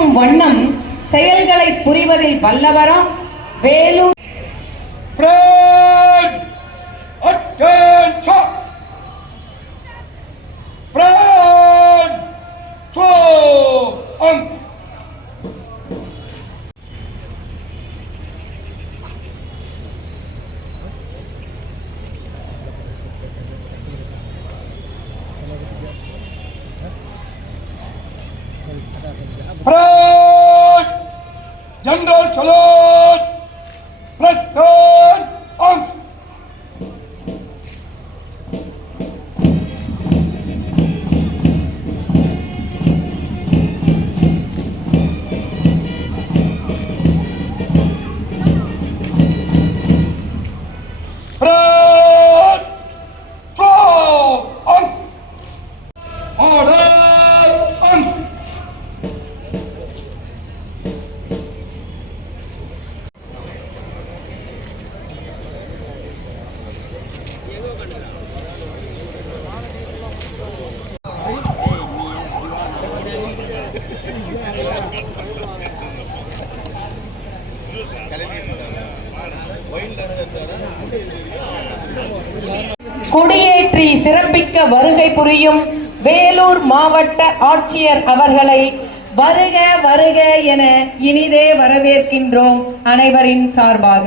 வியக்கும் வண்ணம் செயல்களை புரிவதில் வல்லவராம் Vellore. General Salute! Preston Arms! Parade! Throw! Arms! Order! Arms! கொடியேற்றி சிறப்பிக்க வருகை புரியும் வேலூர் மாவட்ட ஆட்சியர் அவர்களை வருக வருக என இனிதே வரவேற்கின்றோம் அனைவரின் சார்பாக.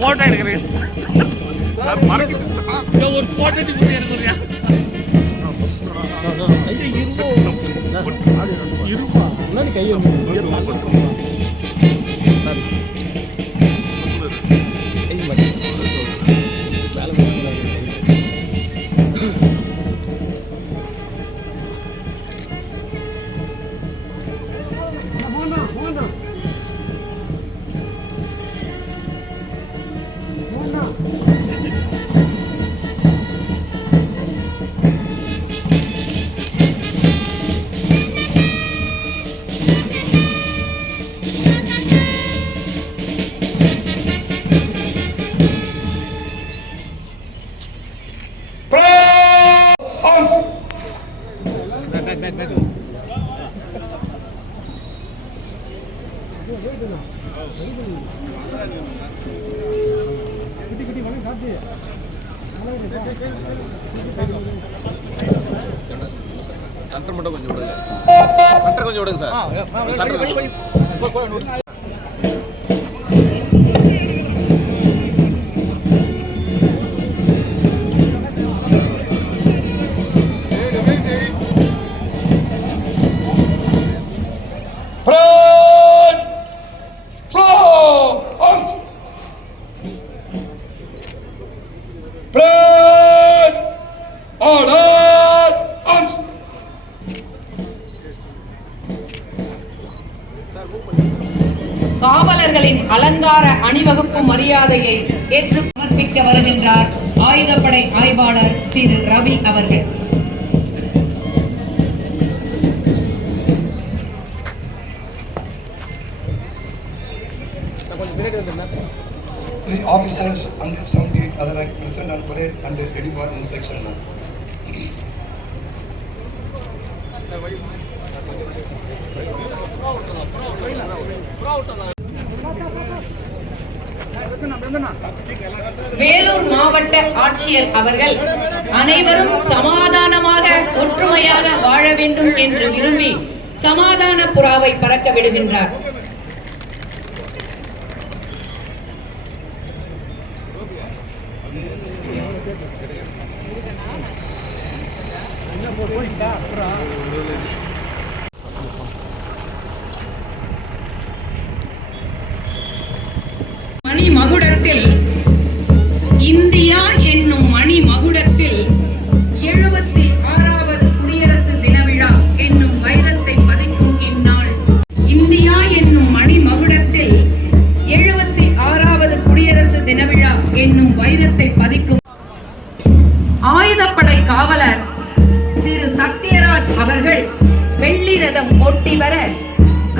போட்டோ எடுக்கிறேன் ஒரு போட்டோ எடுக்கிறேன் சென்டர் மட்டும் கொஞ்சம் விடுங்க. சென்டர் கொஞ்சம் விடுங்க சார். சென்டர் கொஞ்சம். காவலர்களின் அலங்கார அணிவகுப்பு மரியாதையை ஏற்று சமர்ப்பிக்க வருகின்றார் ஆயுதப்படை ஆய்வாளர் திரு ரவி அவர்கள். The officers 178 other rank present on parade and ready for inspection. Vellore மாவட்ட ஆட்சியர் அவர்கள் அனைவரும் சமாதானமாக ஒற்றுமையாக வாழ வேண்டும் என்று விரும்பி சமாதான புறாவை பறக்க விடுகின்றார். மணி மகுடத்தில் இந்தியா என்னும் மணி மகுடத்தில் 76 வெற்றிரதம் ஓட்டி வர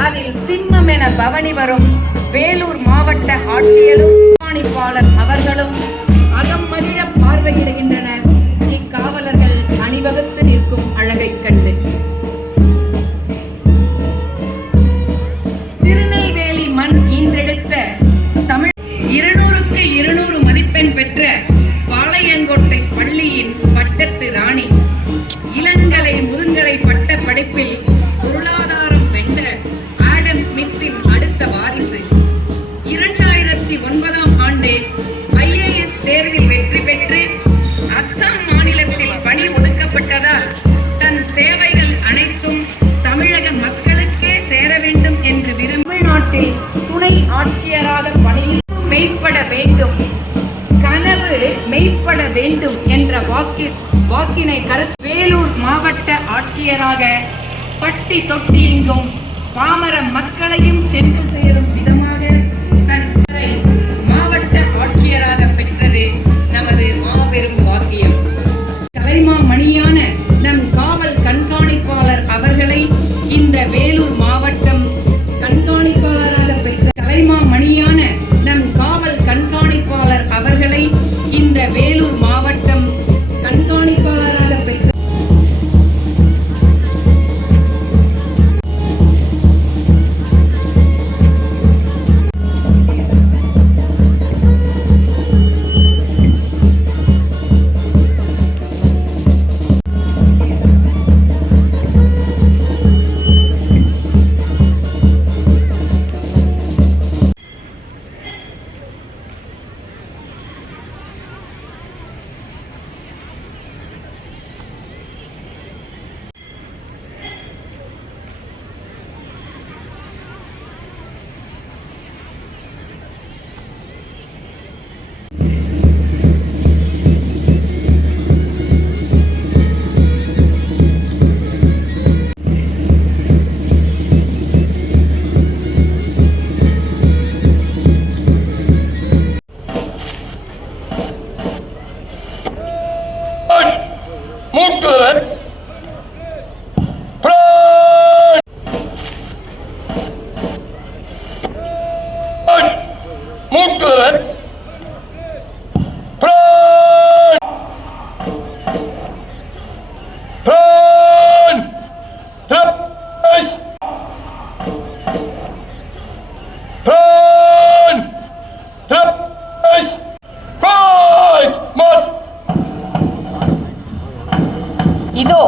அதில் சிம்மம் என பவனி வரும் வேலூர் மாவட்ட ஆட்சியரும் கண்காணிப்பாளர் அவர்களும் அகம் மகிழ பார்வையிடுகின்றனர். இக்காவலர்கள் அணிவகுத்து நிற்கும் அழகை கண்டு திருநெல்வேலி மண் ஈன்றெடுத்த தமிழ் 200க்கு 200 மதிப்பெண் பெற்ற பாளையங்கோட்டை பள்ளியின் பட்டத்து ராணி, இளங்கலை முதுங்கலை பட்ட படிப்பில் பொருளாதாரம் வென்ற ஆடம் ஸ்மித்தின் அடுத்த வாரிசு, 2009ஆம் ஆண்டு IAS தேர்வில் வெற்றி பெற்று அஸ்ஸாம் மாநிலத்தில் பணி ஒதுக்கப்பட்டதால் தன் சேவைகள் அனைத்தும் தமிழக மக்களுக்கே சேர வேண்டும் என்று விரும்பி தமிழ்நாட்டில் துணை ஆட்சியராக பணியில் மெய்ப்பட வேண்டும், கனவு மெய்ப்பட வேண்டும் என்ற வாக்கினை வேலூர் மாவட்ட ஆட்சியராக பட்டி தொட்டி எங்கும் பாமர மக்களையும் சென்று சேரும் விதமாக தன் மாவட்ட ஆட்சியராக பெற்றது நமது மாபெரும் வாக்கியம். கலைமாமணியான நம் காவல் கண்காணிப்பாளர் அவர்களை இந்த வேலூர் மாவட்டம் கண்காணிப்பாளராக பெற்ற கலைமாமணியான நம் காவல் கண்காணிப்பாளர் அவர்களை இந்த வேலூர் மாவட்டம் கண்காணிப்பாளராக பெற்ற மூட்டுவர் மூட்டுவர் இதோ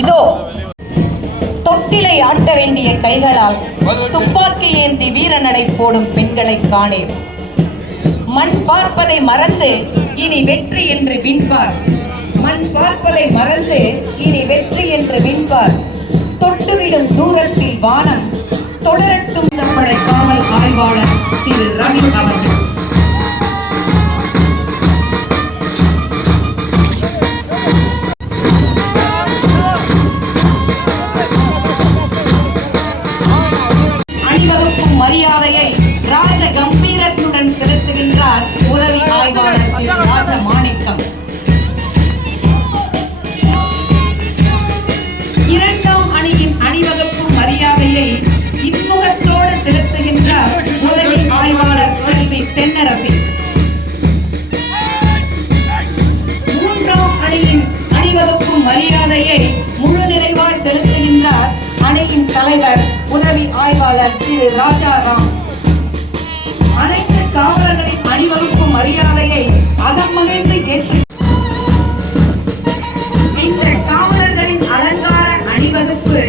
இதோ தொட்டிலை ஆட்ட வேண்டிய கைகளால் துப்பாக்கி ஏந்தி வீரநடை போடும் பெண்களை காணேன். மண் பார்ப்பதை மறந்து இனி வெற்றி என்று விண்பார், மண் பார்ப்பதை மறந்து இனி வெற்றி என்று விண்பார். தொட்டுவிடும் தூரத்தில் வானம் தொடரட்டும் நம்முடைய காவல் ஆய்வாளர் திரு ரவி அவர்கள். மரியாதையை ராஜ கம்பீரத்துடன் செலுத்துகின்றார் உதவி ஆய்வாளர் திரு ராஜ மாணிக்கம். இரண்டாம் அணியின் அணிவகுப்பு மரியாதையை இன்முகத்தோடு செலுத்துகின்றார் உதவி ஆய்வாளர் செல்வி தென்னரசி. மூன்றாம் அணியின் அணிவகுப்பு மரியாதையை முழு நிறைவாய் செலுத்துகின்றார் அணியின் தலைவர் உதவி ஆய்வாளர் திரு ராஜாராம். அனைத்து காவலர்களின் அணிவகுப்பு மரியாதையை அகமகிழ்ந்து ஏற்று இந்த காவலர்களின் அலங்கார அணிவகுப்பு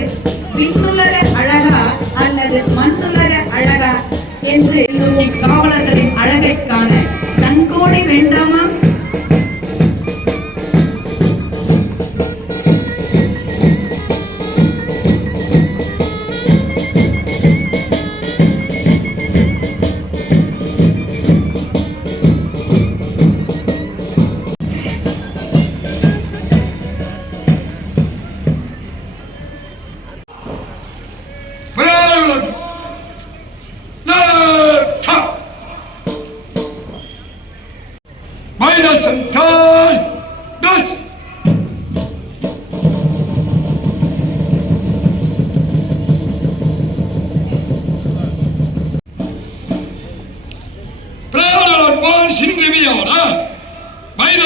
விண்ணுலக அழகா அல்லது மண்ணுலக அழகா என்று காவலர்களின் அழகை காண கண்கோடி வேண்டாமா? Minus and turn! This!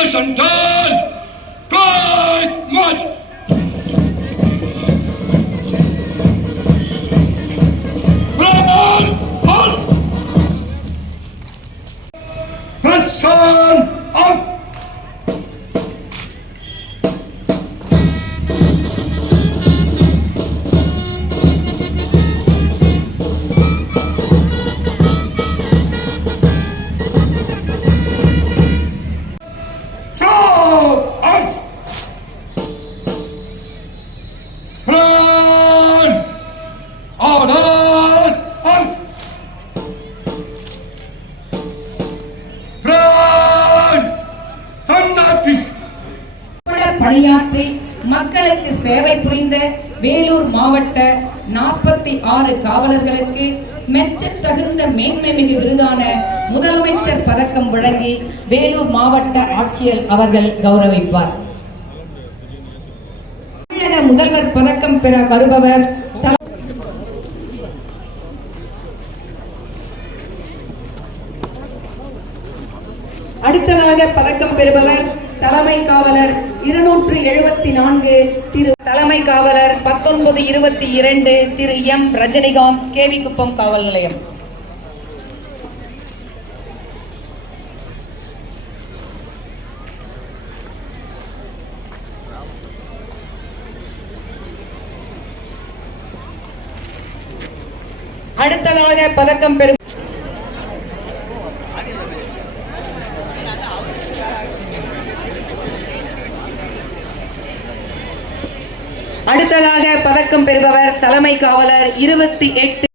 Formation turn! Right march! Run! Halt! Position out! பணியாற்றி மக்களுக்கு சேவை புரிந்த வேலூர் மாவட்ட 46 காவலர்களுக்கு மெச்சத் தகுந்த மேன்மை மிகு விருதான முதலமைச்சர் பதக்கம் வழங்கி வேலூர் மாவட்ட ஆட்சியர் அவர்கள் கௌரவிப்பார். தமிழக முதல்வர் பதக்கம் பெற வருபவர் அடுத்ததாக பதக்கம் பெறுபவர் தலைமை காவலர் 274 திரு தலைமை காவலர் 1922 திரு எம் ரஜினிகாந்த், கேவிக்குப்பம் காவல் நிலையம். அடுத்ததாக பதக்கம் பெறும் அடுத்ததாக பதக்கம் பெறுபவர் தலைமை காவலர் 28